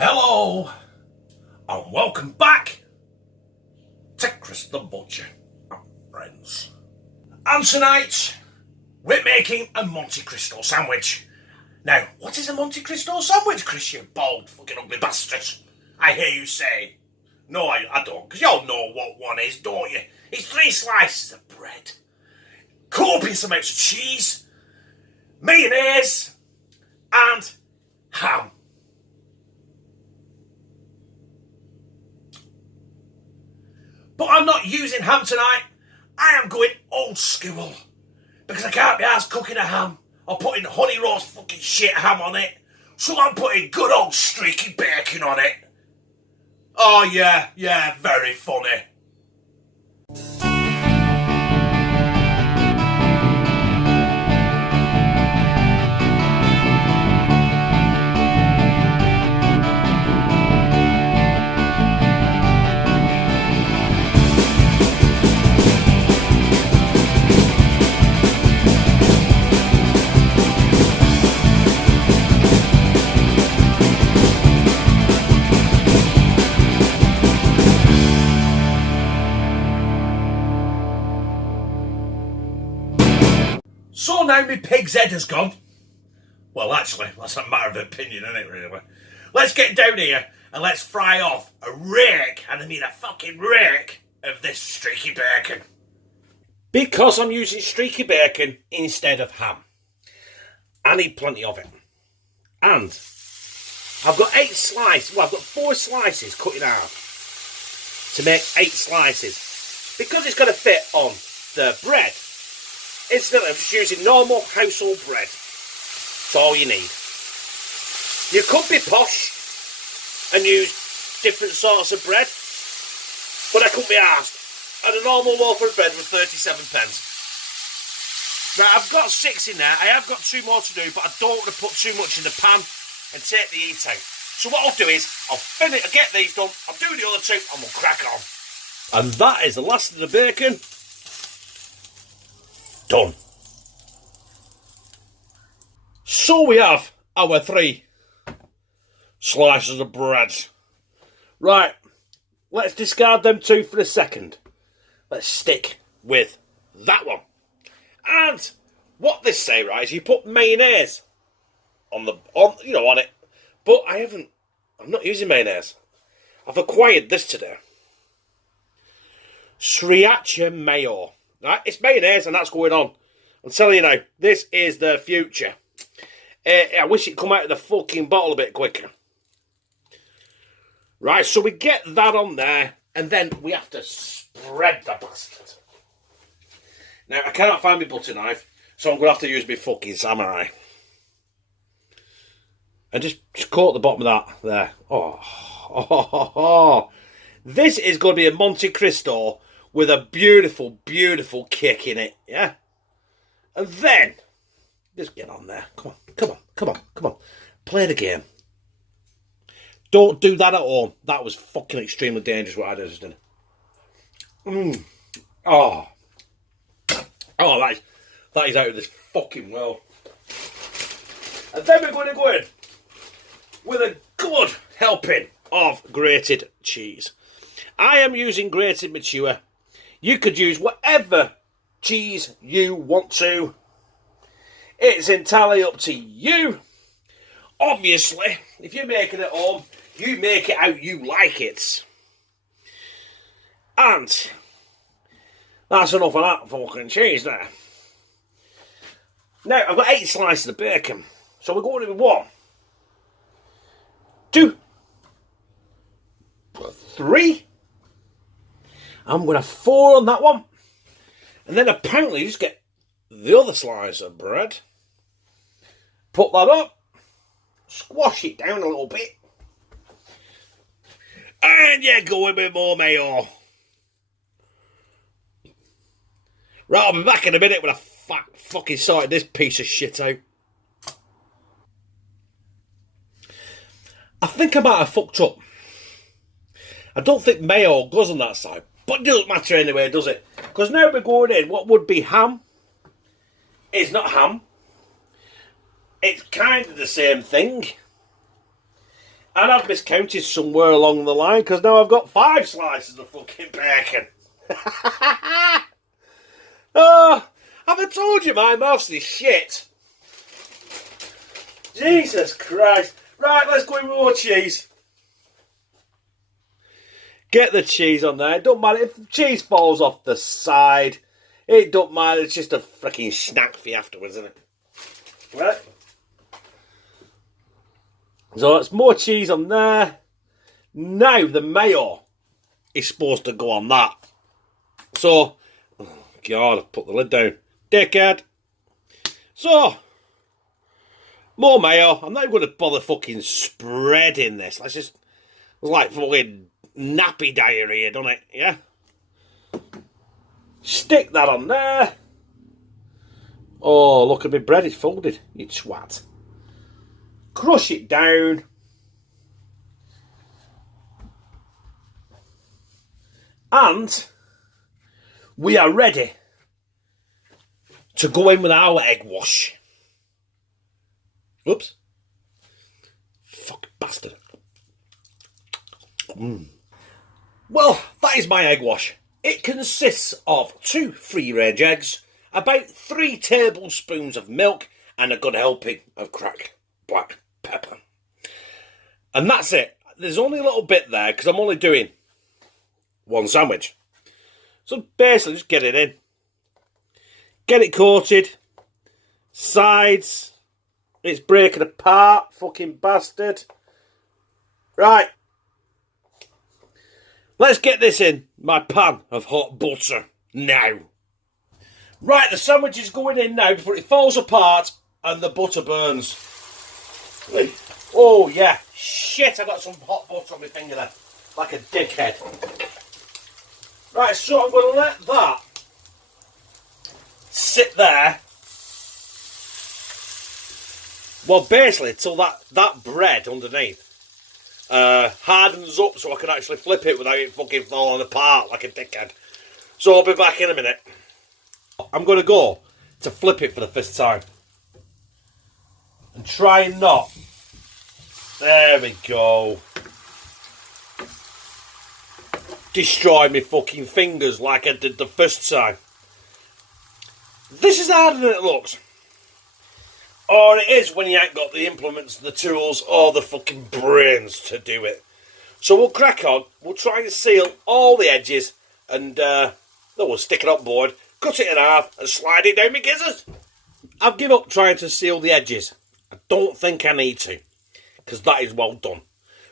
Hello, and welcome back to Chris the Butcher and friends. And tonight, we're making a Monte Cristo sandwich. Now, what is a Monte Cristo sandwich, Chris, you bald fucking ugly bastard? I hear you say. No, I don't, because you all know what one is, don't you? It's 3 slices of bread, copious amounts of cheese, mayonnaise, and ham. But I'm not using ham tonight. I am going old school. Because I can't be arsed cooking a ham or putting honey roast fucking shit ham on it. So I'm putting good old streaky bacon on it. Oh yeah, very funny. So now my pig's head has gone. Well, actually, that's a matter of opinion, isn't it, really? Let's get down here and let's fry off a rake, and I mean a fucking rake, of this streaky bacon. Because I'm using streaky bacon instead of ham, I need plenty of it. And I've got 8 slices, well, I've got 4 slices cut in half to make 8 slices. Because it's going to fit on the bread, instead of just using normal household bread, that's all you need. You could be posh and use different sorts of bread, but I couldn't be asked. And a normal loaf of bread was 37 pence. Right, I've got 6 in there. I have got 2 more to do, but I don't want to put too much in the pan and take the heat out. So what I'll do is, I'll get these done, I'll do the other 2, and we'll crack on. And that is the last of the bacon. Done. So we have our 3 slices of bread. Right, let's discard them 2 for a second. Let's stick with that one. And what this say, right, is you put mayonnaise on it. But I'm not using mayonnaise. I've acquired this today. Sriracha mayo. Right, it's mayonnaise and that's going on. I'm telling you now, this is the future. I wish it come out of the fucking bottle a bit quicker. Right, so we get that on there, and then we have to spread the bastard. Now, I cannot find my butter knife, so I'm going to have to use my fucking samurai. And just coat the bottom of that there. Oh. This is going to be a Monte Cristo with a beautiful, beautiful kick in it, yeah? And then, just get on there. Come on. Play the game. Don't do that at home. That was fucking extremely dangerous what I just did. Oh, that is out of this fucking world. And then we're going to go in with a good helping of grated cheese. I am using grated mature. You could use whatever cheese you want to. It's entirely up to you. Obviously, if you're making it at home, you make it how you like it. And that's enough of that fucking cheese there. Now, I've got 8 slices of bacon. So we're going with 1, 2, 3. I'm going to have 4 on that one. And then apparently you just get the other slice of bread. Put that up. Squash it down a little bit. And you're going with more mayo. Right, I'll be back in a minute when I fucking sorted this piece of shit out. I think I might have fucked up. I don't think mayo goes on that side. But it doesn't matter anyway, does it? Because now we're going in what would be ham. It's not ham. It's kind of the same thing. And I've miscounted somewhere along the line because now I've got 5 slices of fucking bacon. Oh, have I told you my mouth's this shit? Jesus Christ. Right, let's go in with more cheese. Get the cheese on there. It don't matter if the cheese falls off the side. It don't matter. It's just a freaking snack for you afterwards, isn't it? Right. So that's more cheese on there. Now the mayo is supposed to go on that. So, oh God, I've put the lid down. Dickhead. So, more mayo. I'm not even going to bother fucking spreading this. Let's just, it's like fucking nappy diarrhea, doesn't it? Yeah? Stick that on there. Oh, look at my bread, it's folded, you twat. Crush it down. And we are ready to go in with our egg wash. Oops. Fuck bastard. Well, that is my egg wash. It consists of 2 free-range eggs, about 3 tablespoons of milk, and a good helping of cracked black pepper. And that's it. There's only a little bit there because I'm only doing 1 sandwich. So basically just get it in. Get it coated. Sides. It's breaking apart. Fucking bastard. Right. Let's get this in my pan of hot butter now. Right, the sandwich is going in now before it falls apart and the butter burns. Oh, yeah. Shit, I got some hot butter on my finger there. Like a dickhead. Right, so I'm going to let that sit there. Well, basically, till that bread underneath hardens up so I can actually flip it without it fucking falling apart like a dickhead. So I'll be back in a minute. I'm going to go to flip it for the first time. And try and not. There we go. Destroy me fucking fingers like I did the first time. This is harder than it looks. Or it is when you ain't got the implements, the tools, or the fucking brains to do it. So we'll crack on. We'll try and seal all the edges. And then we'll stick it on board, cut it in half, and slide it down my gizzard. I've given up trying to seal the edges. I don't think I need to. Because that is well done.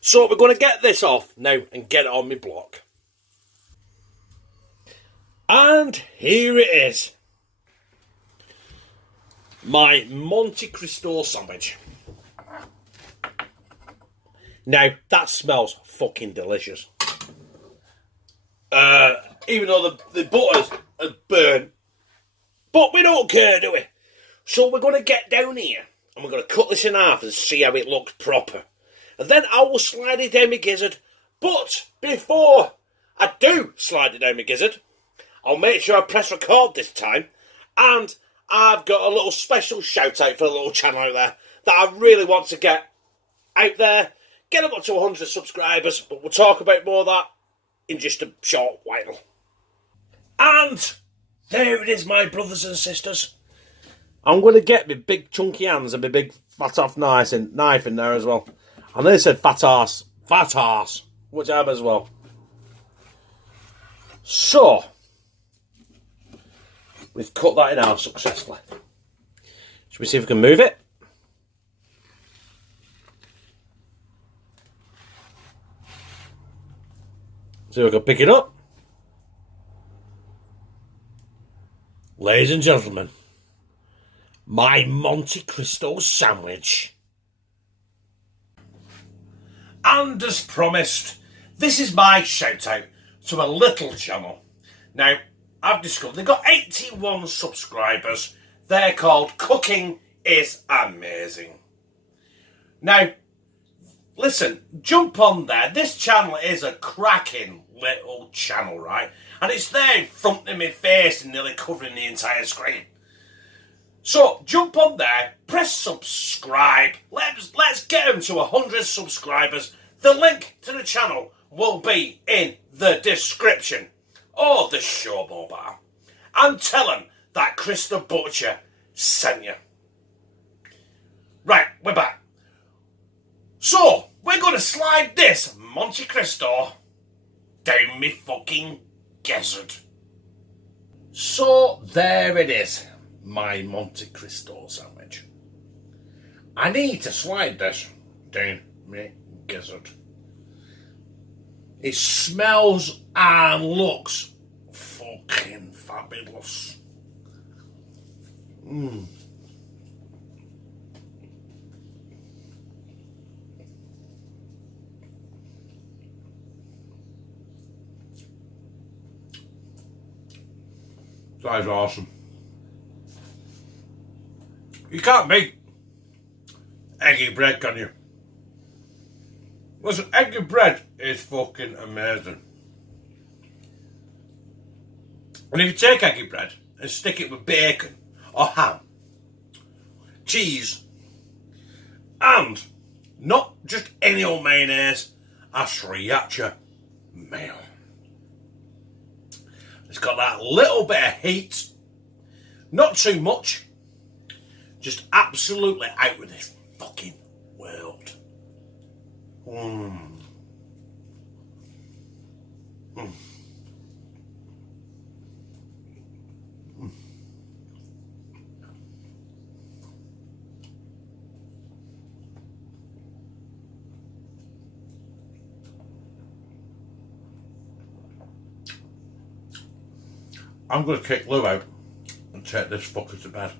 So we're going to get this off now and get it on my block. And here it is. My Monte Cristo sandwich. Now, that smells fucking delicious. Even though the butter's burnt. But we don't care, do we? So we're going to get down here. And we're going to cut this in half and see how it looks proper. And then I will slide it down my gizzard. But before I do slide it down my gizzard, I'll make sure I press record this time. And I've got a little special shout out for a little channel out there that I really want to get out there. Get them up to 100 subscribers. But we'll talk about more of that in just a short while. And there it is, my brothers and sisters. I'm going to get my big chunky hands and my big fat off knife in there as well. I know they said fat arse, which I have as well. So, we've cut that in half successfully. Should we see if we can move it? See if we can pick it up. Ladies and gentlemen, my Monte Cristo sandwich. And as promised, this is my shout out to a little channel. Now, I've discovered they've got 81 subscribers. They're called Cooking is Amazing. Now, listen, jump on there. This channel is a cracking little channel, right? And it's there in front of my face and nearly covering the entire screen. So, jump on there, press subscribe. Let's get them to 100 subscribers. The link to the channel will be in the description or the Showbo bar. And tell them that Chris the Butcher sent you. Right, we're back. So, we're going to slide this Monte Cristo down me fucking gizzard. So, there it is, my Monte Cristo sandwich. I need to slide this down me gizzard. It smells and looks fucking fabulous. That is awesome. You can't make eggy bread, can you? Listen, eggy bread is fucking amazing. And if you take eggy bread and stick it with bacon or ham, cheese, and not just any old mayonnaise, a sriracha mayo. It's got that little bit of heat, not too much, just absolutely out with this fucking world. I'm going to kick Lou out and take this fucker to bed.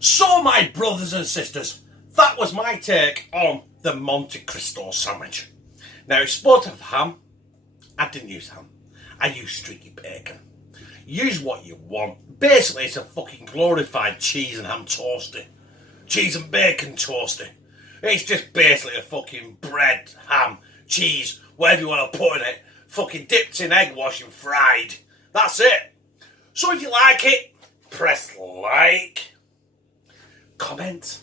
So, my brothers and sisters, that was my take on the Monte Cristo sandwich. Now, it's supposed to have ham. I didn't use ham. I used streaky bacon. Use what you want. Basically, it's a fucking glorified cheese and ham toasty. Cheese and bacon toasty. It's just basically a fucking bread, ham, cheese, whatever you want to put in it, fucking dipped in egg wash and fried. That's it. So if you like it, press like, comment,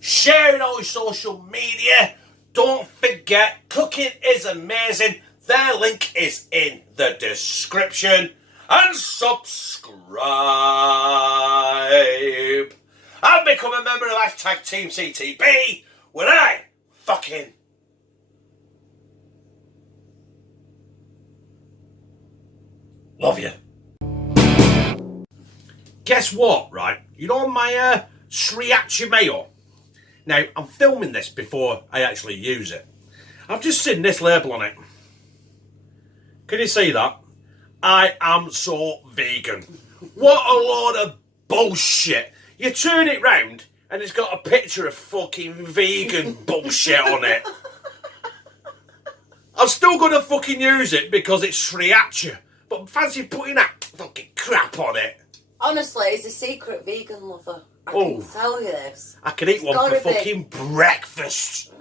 share it on your social media. Don't forget, cooking is amazing. Their link is in the description. And subscribe. And become a member of #Team CTB when I fucking love you. Guess what, right? You know my sriracha mayo? Now, I'm filming this before I actually use it. I've just seen this label on it. Can you see that? I am so vegan. What a load of bullshit. You turn it round and it's got a picture of fucking vegan bullshit on it. I'm still going to fucking use it because it's sriracha. But fancy putting that fucking crap on it. Honestly, he's a secret vegan lover. I can tell you this. I can eat one for fucking breakfast.